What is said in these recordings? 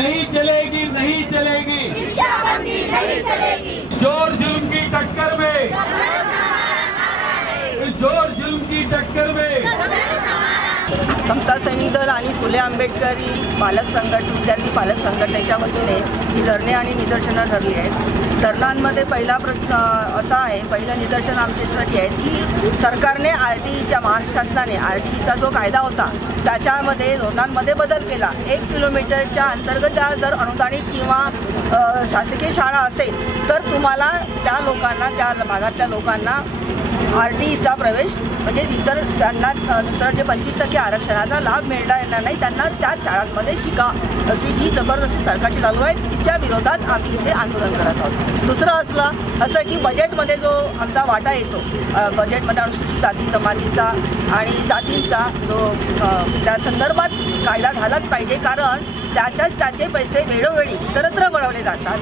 नहीं चलेगी, नहीं चलेगी, शिक्षाबंदी नहीं चलेगी। जोर जुल्म की टक्कर में, जोर जुल्म की टक्कर में समता सैनिक दल आणि फुले आंबेडकरी पालक संघटना विद्यार्थी पालक संघटनेच्या वतीने ही धरणे आणि निदर्शनं ठरली आहेत। धरणांमध्ये पहिला प्रश्न असा आहे, पहिलं निदर्शन आमच्यासाठी आहे की सरकारने RTईच्या महाराष्ट्र शासनाने RTईचा जो कायदा होता त्याच्यामध्ये धोरणांमध्ये बदल केला। 1 किलोमीटरच्या अंतर्गत जर अनुदानित किंवा शासकीय शाळा असेल तर तुम्हाला त्या लोकांना, त्या भागातल्या लोकांना RTईचा प्रवेश म्हणजे इतर त्यांना दुसरा जे 25% आरक्षणाचा लाभ मिळता येणार नाही, त्यांना त्याच शाळांमध्ये शिका अशी ही जबरदस्ती सरकारची चालू आहे। तिच्या विरोधात आम्ही इथे आंदोलन करत आहोत। दुसरं असं की बजेटमध्ये जो आमचा वाटा येतो, बजेटमध्ये अनुसूचित जाती जमातीचा आणि जातींचा जो त्या संदर्भात कायदा झालाच पाहिजे, कारण त्याचे पैसे वेळोवेळी इतरत्र वळवले जातात।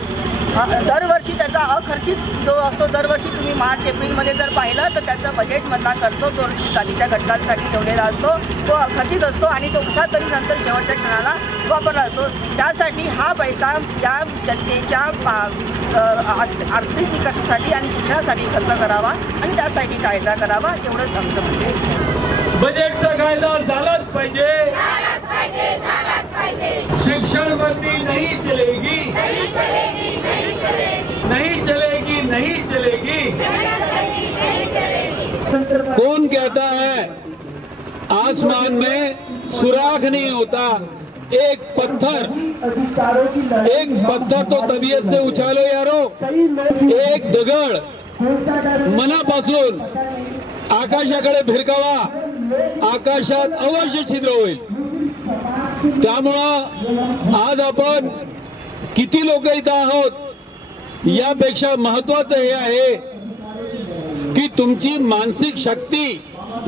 दरवर्षी त्याचा अखर्चित जो असतो, दरवर्षी तुम्ही मार्च-एप्रिलमध्ये जर पाहिलं तर त्याचा बजेटमधला खर्च जो जातीच्या घटकांसाठी ठेवलेला असतो तो अखर्चित असतो आणि तो कसा तरी नंतर शेवटच्या क्षणाला वापरला जातो। त्यासाठी हा पैसा या जनतेच्या आर्थिक विकासासाठी आणि शिक्षणासाठी खर्च करावा आणि त्यासाठी कायदा करावा, एवढंच आमचं म्हणणं आहे। बजेटचा कायदा झालाच पाहिजे, शिक्षण बंदी नहीं चलेगी, नहीं चलेगी, नहीं चलेगी, नहीं चलेगी। कौन कहता है आसमान में सुराख नहीं होता? एक पत्थर तो तबीयत से उछालो यारो, एक दगड मनापासून आकाशाकडे भिरकावा, आकाशात अवश्य छिद्र होईल। त्यामुळे आज आपण किती लोक इथं आहोत यापेक्षा महत्त्वाचं हे आहे की तुमची मानसिक शक्ती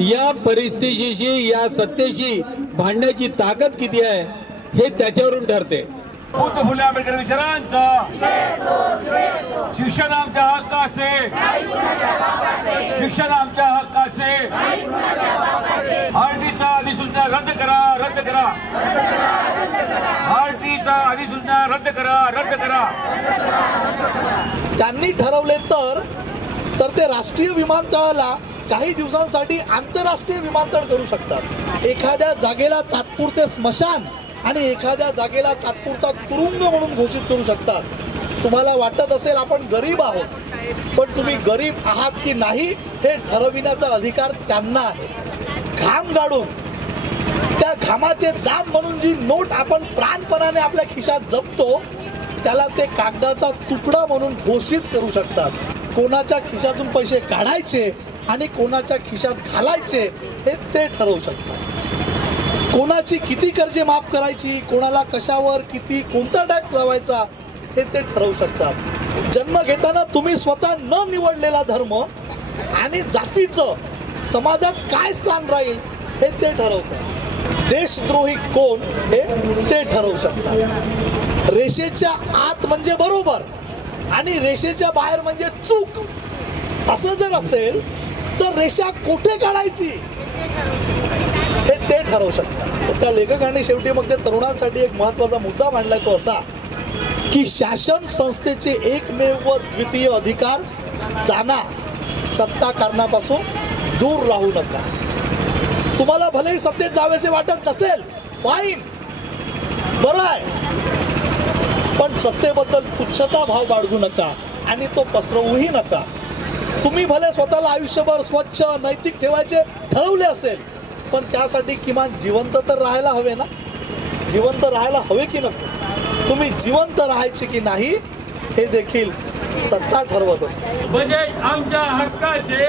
या परिस्थितीशी, या सत्तेशी भांडण्याची ताकद किती आहे हे त्याच्यावरून ठरते। फुले आंबेडकर विचारांचा शिक्षण आमच्या हक्काचे, शिक्षण आमच्या हक्काचे, RTईचा अधिसूचना रद्द करा, रद्द करा, RTईचा अधिसूचना रद्द करा, रद्द करा। त्यांनी ठरवले तर ते राष्ट्रीय विमानतळाला काही दिवसांसाठी आंतरराष्ट्रीय विमानतळ करू शकतात। एखाद्या जागेला तात्पुरते स्मशान आणि एखाद्या जागेला तात्पुरता तुरुंग म्हणून घोषित करू शकतात। तुम्हाला वाटत असेल आपण गरीब आहोत, पण तुम्ही गरीब आहात की नाही हे ठरविण्याचा अधिकार त्यांना आहे। घाम गाडून त्या घामाचे दाम म्हणून जी नोट आपण प्राणपणाने आपल्या खिशात जपतो त्याला ते कागदाचा तुकडा म्हणून घोषित करू शकतात। कोणाच्या खिशातून पैसे काढायचे आणि कोणाच्या खिशात घालायचे हे ते ठरवू शकतात। कोणाची किती कर्जे माफ करायची, कोणाला कशावर किती कोणता टॅक्स लावायचा हे ते ठरवू शकतात। जन्म घेताना तुम्ही स्वतः न निवडलेला धर्म आणि जातीचं समाजात काय स्थान राहील हे ते ठरवतात। देशद्रोही कोण हे ते ठरवू शकतात। रेषेच्या आत म्हणजे बरोबर आणि रेषेच्या बाहेर म्हणजे चूक, असं जर असेल तर रेषा कुठे काढायची हे ते ठरवू शकतात। त्या लेखकांनी शेवटी मग ते तरुणांसाठी एक महत्त्वाचा मुद्दा मांडलाय, तो असा की शासन संस्थेचे एकमेव व द्वितीय अधिकार जाणा, सत्ता कारणापासून दूर राहू नका। तुम्हाला भलेही सत्तेत जावेसे वाटत नसेल, फाईन, बरं आहे, पण सत्तेबद्दल तुच्छता भाव बाळगू नका आणि तो पसरवूही नका। तुम्ही भले स्वतःला आयुष्यभर स्वच्छ नैतिक ठेवायचे ठरवले असेल, पण त्यासाठी किमान जिवंत तर राहायला हवे ना? जिवंत राहायला हवे की नको? तुम्ही जिवंत राहायचे की नाही हे देखील सत्ता ठरवत असते। बजेट आमच्या हक्काचे,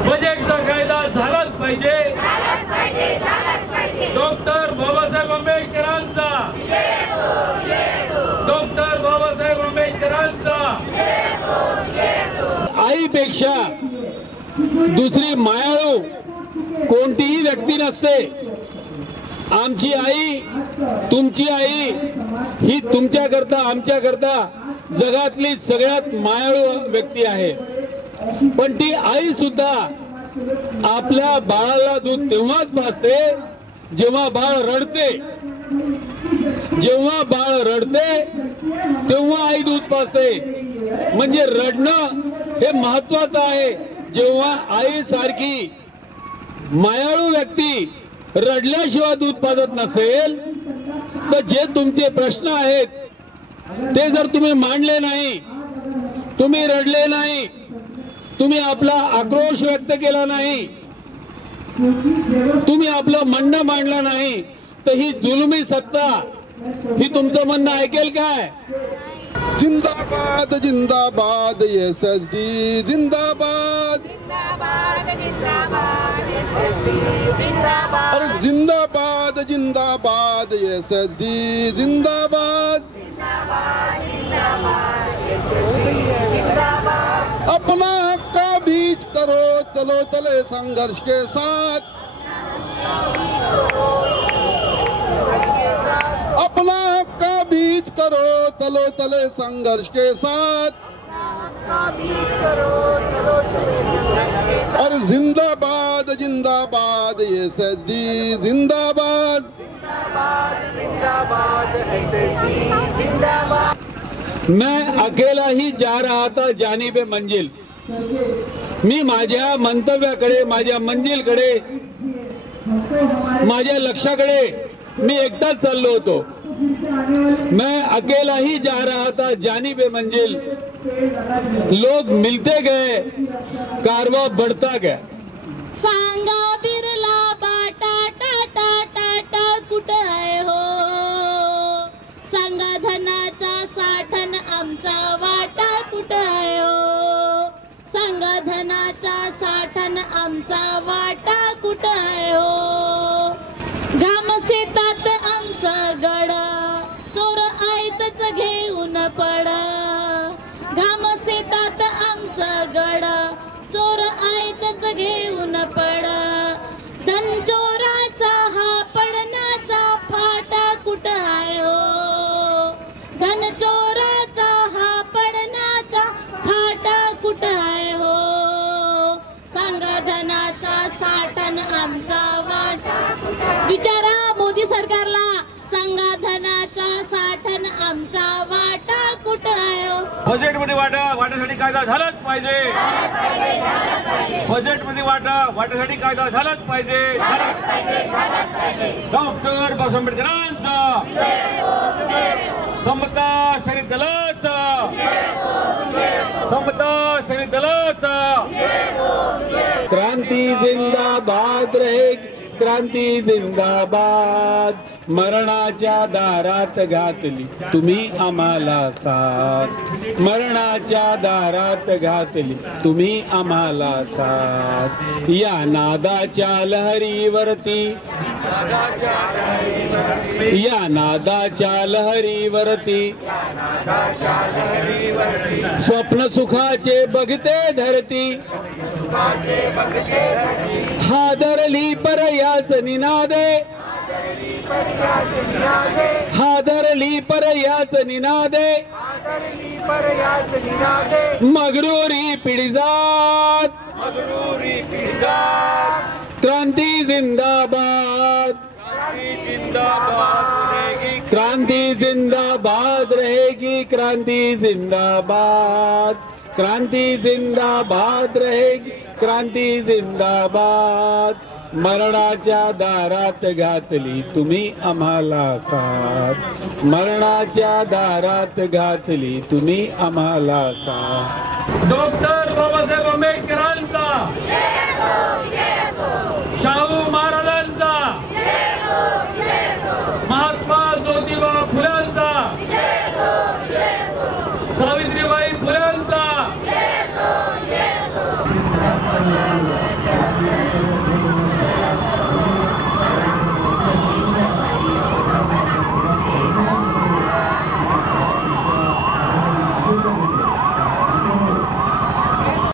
बजेटचा कायदा झालाच पाहिजे। डॉक्टर बाबासाहेब आंबेडकरांचा, डॉक्टर बाबासाहेब आंबेडकरांचा। आईपेक्षा दुसरी मायाळू कोणतीही व्यक्ती नसते। आमची आई, तुमची आई ही तुमच्याकरता, आमच्याकरता जगातली सगळ्यात मायाळू व्यक्ती आहे। पण ती आई सुद्धा आपल्या बाळाला दूध तेव्हाच पाजते जेव्हा बाळ रडते। जेव्हा बाळ रडते तेव्हा आई दूध पाजते, म्हणजे रडणं हे महत्वाचं आहे. जेव्हा आई सारखी मायाळू व्यक्ती रडल्याशिवाय दूध पाजत नसेल तर जे तुमचे प्रश्न आहेत ते जर तुम्ही मांडले नाही, तुम्ही रडले नाही, तुम्ही आपला आक्रोश व्यक्त केला नाही, तुम्ही आपलं म्हणणं मांडलं नाही, तर ही जुलमी सत्ता ही तुमचं म्हणणं ऐकेल काय? जिंदाबाद जिंदाबाद एसएसडी जिंदाबाद, अरे जिंदाबाद जिंदाबाद एसएसडी जिंदाबाद, अपना हक का बीच करो चलो चले संघर्ष के साथ, अपना हक का बीच करो चलो चले संघर्ष के साथ, और जिंदाबाद जिंदाबाद एसएसडी जिंदाबाद, मैं अकेला ही जा रहा था जानिबे मंजिल. मी माझ्या मंतव्याकडे, माझ्या मंजिलकडे, माझ्या लक्ष्याकडे मी एकटाच चाललो होतो. मैं अकेला ही जा रहा था जानिबे मंजिल, लोग मिलते गए, कारवा बढ़ता गया. सांगा बिरला बाटा टाटा टाटा कुठं आहे हो, सांगा धनाचा साठन आमचा वाटा कुठं आहे हो, सांगा धनाचा साठन आमचा वाटा कुठं आहे हो, घाम शेतात आमचं गड चोर आयतच घेऊन पड, घाम शेतात आमचं गड चोर आयतच घेऊन पड, धन चोराचा हा पडण्याचा फाटा कुठं आहे हो, धन चोराचा हा पडण्याचा फाटा कुठं आहे हो, सांगा धनाचा साठन आमचा वाटा. विचारा मोदी सरकारला, सांगा धनाचा साठन आमचा वाटा कुठं आहे हो. बजेटमध्ये वाटासाठी कायदा झालाच पाहिजे, बजेटमध्ये वाटासाठी कायदा झालाच पाहिजे. डॉक्टर बाबासाहेब आंबेडकरांचा, समता सैनिक दलाचा, समता सैनिक दलाचा. क्रांती जिंदाबाद रहे, क्रांती जिंदाबाद. मरणाच्या दारात घातली तुम्ही आम्हाला साथ, मरणाच्या दारात घातली तुम्ही आम्हाला साथ. या नादाच्या लहरीवरती, या नादाच्या लहरीवरती, स्वप्न सुखाचे बघते धरती, हादरली पर याच निनादे, हादरली पर याच निनादे, मगरूरी पिढीजात, क्रांती जिंदाबाद, क्रांती जिंदाबाद रहेगी, क्रांती जिंदाबाद, क्रांती जिंदाबाद रहेगी, क्रांती जिंदाबाद. मरणाच्या दारात घातली तुम्ही आम्हाला साथ, मरणाच्या दारात घातली तुम्ही आम्हाला साथ. डॉक्टर बाबासाहेब आंबेडकर